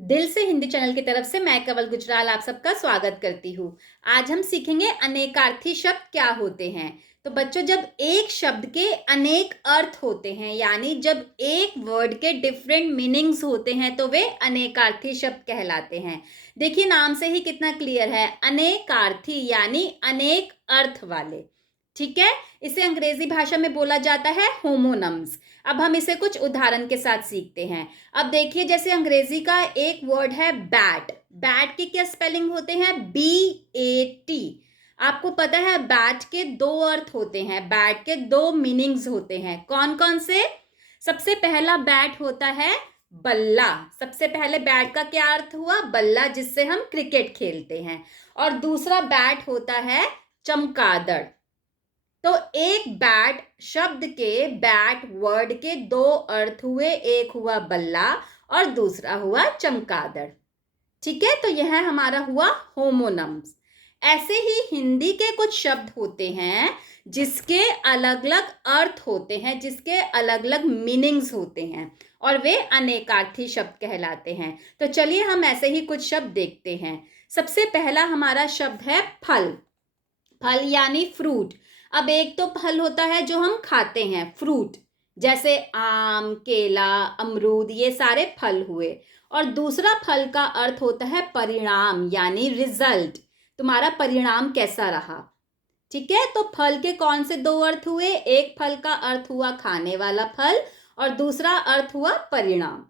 दिल से हिंदी चैनल की तरफ से मैं कंवल गुजराल आप सबका स्वागत करती हूँ। आज हम सीखेंगे अनेकार्थी शब्द क्या होते हैं। तो बच्चों, जब एक शब्द के अनेक अर्थ होते हैं, यानी जब एक वर्ड के डिफरेंट मीनिंग्स होते हैं, तो वे अनेकार्थी शब्द कहलाते हैं। देखिए, नाम से ही कितना क्लियर है, अनेकार्थी यानी अनेक अर्थ वाले। ठीक है, इसे अंग्रेजी भाषा में बोला जाता है होमोनम्स। अब हम इसे कुछ उदाहरण के साथ सीखते हैं। अब देखिए, जैसे अंग्रेजी का एक वर्ड है बैट। बैट के क्या स्पेलिंग होते हैं? BAT। आपको पता है बैट के दो अर्थ होते हैं, बैट के दो मीनिंग्स होते हैं। कौन कौन से? सबसे पहला बैट होता है बल्ला। सबसे पहले बैट का क्या अर्थ हुआ? बल्ला, जिससे हम क्रिकेट खेलते हैं। और दूसरा बैट होता है चमगादड़। तो एक बैट शब्द के, बैट वर्ड के दो अर्थ हुए, एक हुआ बल्ला और दूसरा हुआ चमगादड़। ठीक है, तो यह हमारा हुआ होमोनम्स। ऐसे ही हिंदी के कुछ शब्द होते हैं जिसके अलग अलग अर्थ होते हैं, जिसके अलग अलग मीनिंग्स होते हैं, और वे अनेकार्थी शब्द कहलाते हैं। तो चलिए हम ऐसे ही कुछ शब्द देखते हैं। सबसे पहला हमारा शब्द है फल। फल यानी फ्रूट। अब एक तो फल होता है जो हम खाते हैं, फ्रूट, जैसे आम, केला, अमरूद, ये सारे फल हुए। और दूसरा फल का अर्थ होता है परिणाम, यानी रिजल्ट। तुम्हारा परिणाम कैसा रहा। ठीक है, तो फल के कौन से दो अर्थ हुए? एक फल का अर्थ हुआ खाने वाला फल और दूसरा अर्थ हुआ परिणाम।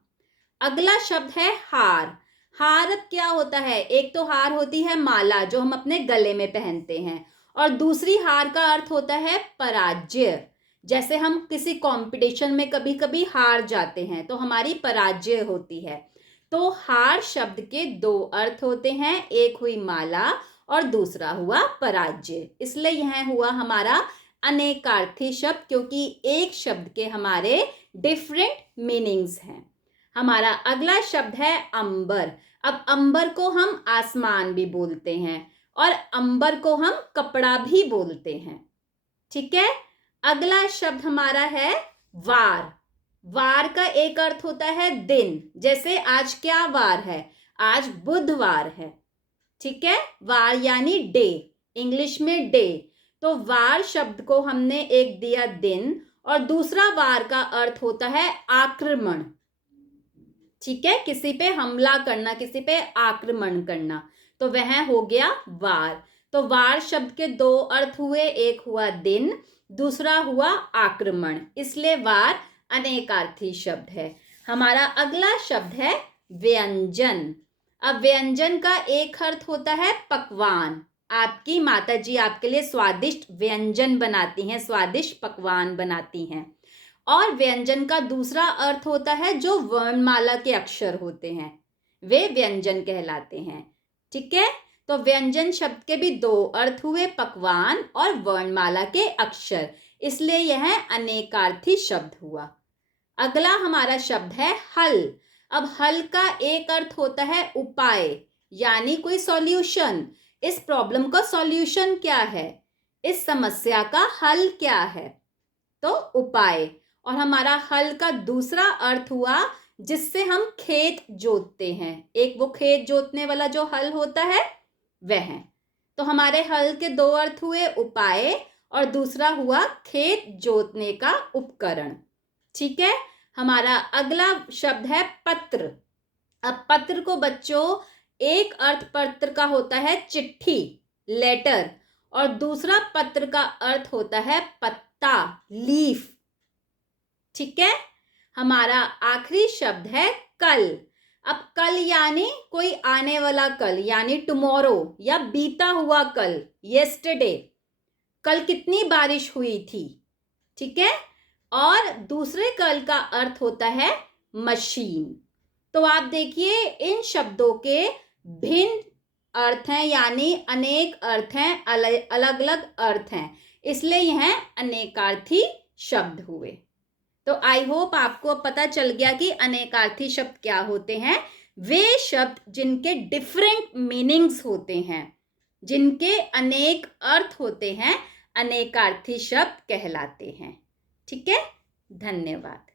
अगला शब्द है हार। हार अब क्या होता है? एक तो हार होती है माला, जो हम अपने गले में पहनते हैं, और दूसरी हार का अर्थ होता है पराजय। जैसे हम किसी कंपटीशन में कभी कभी हार जाते हैं तो हमारी पराजय होती है। तो हार शब्द के दो अर्थ होते हैं, एक हुई माला और दूसरा हुआ पराजय। इसलिए यह हुआ हमारा अनेकार्थी शब्द, क्योंकि एक शब्द के हमारे डिफरेंट मीनिंग्स हैं। हमारा अगला शब्द है अंबर। अब अंबर को हम आसमान भी बोलते हैं और अंबर को हम कपड़ा भी बोलते हैं। ठीक है, अगला शब्द हमारा है वार। वार का एक अर्थ होता है दिन, जैसे आज क्या वार है? आज बुधवार है। ठीक है, वार यानी डे, इंग्लिश में डे। तो वार शब्द को हमने एक दिया दिन, और दूसरा वार का अर्थ होता है आक्रमण। ठीक है, किसी पे हमला करना, किसी पे आक्रमण करना, तो वह हो गया वार। तो वार शब्द के दो अर्थ हुए, एक हुआ दिन, दूसरा हुआ आक्रमण, इसलिए वार अनेकार्थी शब्द है। हमारा अगला शब्द है व्यंजन। अब व्यंजन का एक अर्थ होता है पकवान। आपकी माताजी आपके लिए स्वादिष्ट व्यंजन बनाती हैं, स्वादिष्ट पकवान बनाती हैं। और व्यंजन का दूसरा अर्थ होता है जो वर्णमाला के अक्षर होते हैं, वे व्यंजन कहलाते हैं। ठीक है, तो व्यंजन शब्द के भी दो अर्थ हुए, पकवान और वर्णमाला के अक्षर, इसलिए यह अनेकार्थी शब्द हुआ। अगला हमारा शब्द है हल। अब हल का एक अर्थ होता है उपाय, यानी कोई सॉल्यूशन। इस प्रॉब्लम का सॉल्यूशन क्या है? इस समस्या का हल क्या है? तो उपाय। और हमारा हल का दूसरा अर्थ हुआ जिससे हम खेत जोतते हैं, एक वो खेत जोतने वाला जो हल होता है वह। तो हमारे हल के दो अर्थ हुए, उपाय और दूसरा हुआ खेत जोतने का उपकरण। ठीक है, हमारा अगला शब्द है पत्र। अब पत्र को बच्चों, एक अर्थ पत्र का होता है चिट्ठी, लेटर, और दूसरा पत्र का अर्थ होता है पत्ता, लीफ। ठीक है, हमारा आखिरी शब्द है कल। अब कल यानी कोई आने वाला कल, यानी टुमारो, या बीता हुआ कल, येस्टरडे। कल कितनी बारिश हुई थी। ठीक है, और दूसरे कल का अर्थ होता है मशीन। तो आप देखिए, इन शब्दों के भिन्न अर्थ हैं, यानी अनेक अर्थ हैं, अलग अलग अर्थ हैं, इसलिए यह अनेकार्थी शब्द हुए। तो आई होप आपको पता चल गया कि अनेकार्थी शब्द क्या होते हैं। वे शब्द जिनके डिफरेंट मीनिंग्स होते हैं, जिनके अनेक अर्थ होते हैं, अनेकार्थी शब्द कहलाते हैं। ठीक है, धन्यवाद।